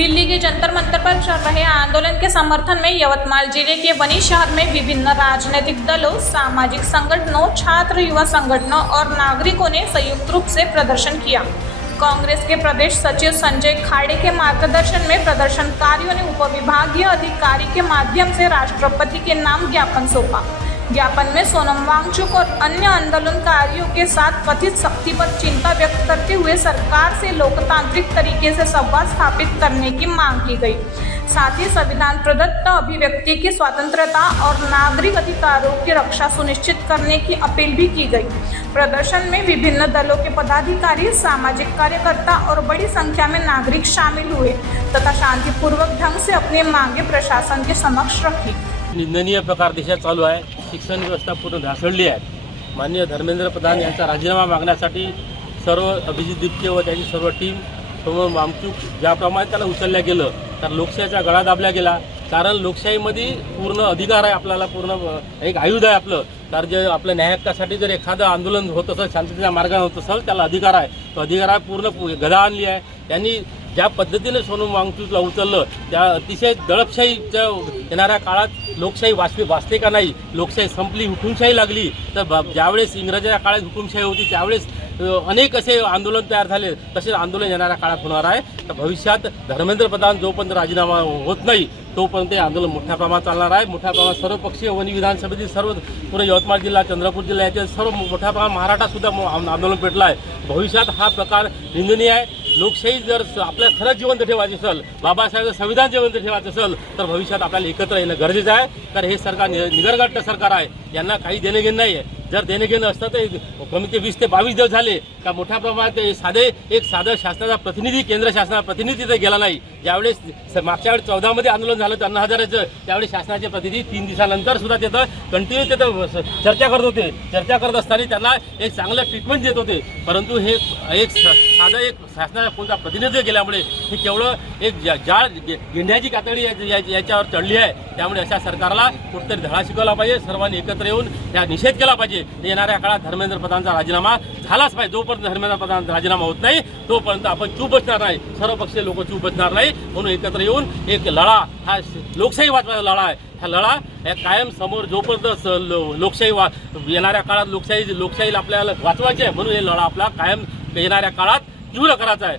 दिल्ली के जंतर मंतर पर चल रहे आंदोलन के समर्थन में यवतमाल जिले के बनी शहर में विभिन्न राजनीतिक दलों, सामाजिक संगठनों, छात्र युवा संगठनों और नागरिकों ने संयुक्त रूप से प्रदर्शन किया। कांग्रेस के प्रदेश सचिव संजय खाड़े के मार्गदर्शन में प्रदर्शनकारियों ने उपविभागीय अधिकारी के माध्यम से राष्ट्रपति के नाम ज्ञापन सौंपा। ज्ञापन में सोनम वांगचुक और अन्य आंदोलनकारियों के साथ कथित सख्ती पर चिंता व्यक्त करते हुए सरकार से लोकतांत्रिक तरीके से संवाद स्थापित करने की मांग की गई। साथ ही संविधान प्रदत्त अभिव्यक्ति की स्वतंत्रता और नागरिक अधिकारों की रक्षा सुनिश्चित करने की अपील भी की गई। प्रदर्शन में विभिन्न दलों के पदाधिकारी, सामाजिक कार्यकर्ता और बड़ी संख्या में नागरिक शामिल हुए तथा शांतिपूर्वक ढंग से अपनी मांगे प्रशासन के समक्ष रखी। निंदनीय प्रकार देशात चालू आहे। शिक्षण व्यवस्था पूर्ण ढासळली आहे। माननीय धर्मेंद्र प्रधान यांचा राजीनामा मागण्यासाठी सर्व अभिजित दीप्ते व त्याची सर्व टीम सोनम वांगचुक ज्याप्रमाणे त्याला उचलल्या गेलं तर लोकशाहीचा गळा दाबला गेला। कारण लोकशाहीमध्ये पूर्ण अधिकार आहे, आपल्याला पूर्ण एक आयुध आहे आपलं। तर जे आपल्या न्यायहक्कासाठी जर एखादं आंदोलन होत असेल, शांततेच्या मार्गाने होत असेल, त्याला अधिकार आहे। तो अधिकार पूर्ण गदा आणली आहे। त्यांनी ज्या पद्धतीने सोनम वांगचुकला उचललं त्या अतिशय दडपशाहीच्या येणाऱ्या काळात लोकशाही वाचते का नाही, लोकशाही संपली, हुकुमशाही लागली। तर ज्यावेळेस इंग्रजांच्या काळात हुकुमशाही होती त्यावेळेस अनेक असे आंदोलन तयार झाले, तसेच आंदोलन येणाऱ्या काळात होणार आहे। तर भविष्यात धर्मेंद्र प्रधान जोपर्यंत राजीनामा होत नाही तोपर्यंत हे आंदोलन मोठ्या प्रमाणात चालणार आहे। मोठ्या प्रमाणात सर्वपक्षीय वनी विधानसभेतील सर्व पूर्ण यवतमाळ जिल्हा, चंद्रपूर जिल्हा याचे सर्व मोठ्या प्रमाणात महाराष्ट्रात सुद्धा आंदोलन पेटलं आहे। भविष्यात हा प्रकार निंदनीय आहे। लोकशाही जर आपल्या खरंच जिवंत ठेवायची असेल, बाबासाहेब संविधान जिवंत ठेवायचं असेल तर भविष्यात आपल्याला एकत्र येणं गरजेचं आहे। तर हे सरकार निगरगट्ट सरकार आहे, यांना काही देणं घेणं नाही आहे। जर देणं घेणं असतं तर कमी ते 20 ते 22 दिवस झाले का मोठ्या प्रमाणात एक साधं शासनाचा प्रतिनिधी, केंद्र शासनाचा प्रतिनिधी तिथे गेला नाही। ज्यावेळेस मागच्या वेळेस 14 मध्ये आंदोलन झालं 50,000चं, त्यावेळेस शासनाचे प्रतिनिधी 3 दिवसानंतर सुद्धा तिथं कंटिन्यू तिथं चर्चा करत होते। चर्चा करत असताना त्यांना एक चांगलं ट्रीटमेंट देत होते। परंतु हे एक साधं एक शासनाचा कोणता प्रतिनिधी गेल्यामुळे हे केवळ एक जाळ गेंड्याची कातडी याच्यावर चढली आहे। त्यामुळे अशा सरकारला कुठेतरी धडा शिकवला पाहिजे। सर्वांनी एकत्र येऊन या निषेध केला पाहिजे। येणाऱ्या काळात धर्मेंद्र प्रधानचा राजीनामा झालाच पाहिजे। जोपर्यंत धर्मेंद्र प्रधान राजीनामा होत नाही तोपर्यंत आपण चूप बसणार नाही, सर्वपक्षीय लोक चूप बसणार नाही। म्हणून एकत्र येऊन एक लढा, हा लोकशाही वाचवायचा लढा आहे। हा लढा कायम समोर जोपर्यंत लोकशाही येणाऱ्या काळात लोकशाहीला आपल्याला वाचवायची आहे, म्हणून हे लढा आपला कायम येणाऱ्या काळात तीव्र करायचा आहे।